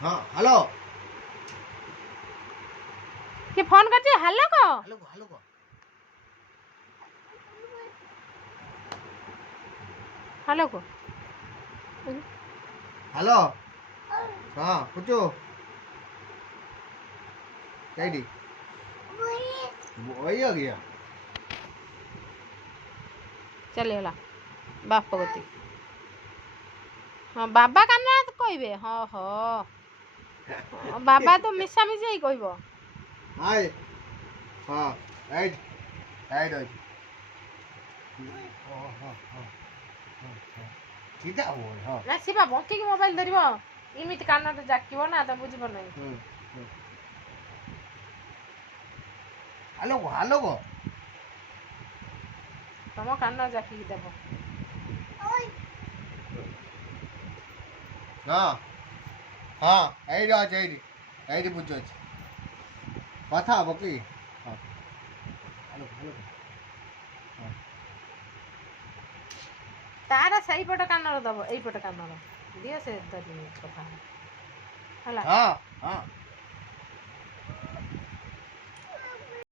हाँ हेलो कि फोन करछि हेलो को हेलो हेलो को हेलो को हेलो हाँ कुछ कैडी वही आ गया चलेला बाप गति हाँ बाबा काना कहबे हाँ हाँ बाबा तो मिशा मिशा ही कहबो हाय हाँ राइट राइट राइट सीधा हो हाँ ना शिवा बंकी की मोबाइल धरिबो इमित काना तो जाकिबो ना त बुझिबो नै हेलो हेलो को तम काना जाकी देबो हाँ हाँ एडी आज एडी बुझो कथा हबो कि हाँ हेलो हेलो हाँ तारा सही पट कानर दबो एई पट कानर दियो से धरि कथा हला हाँ हाँ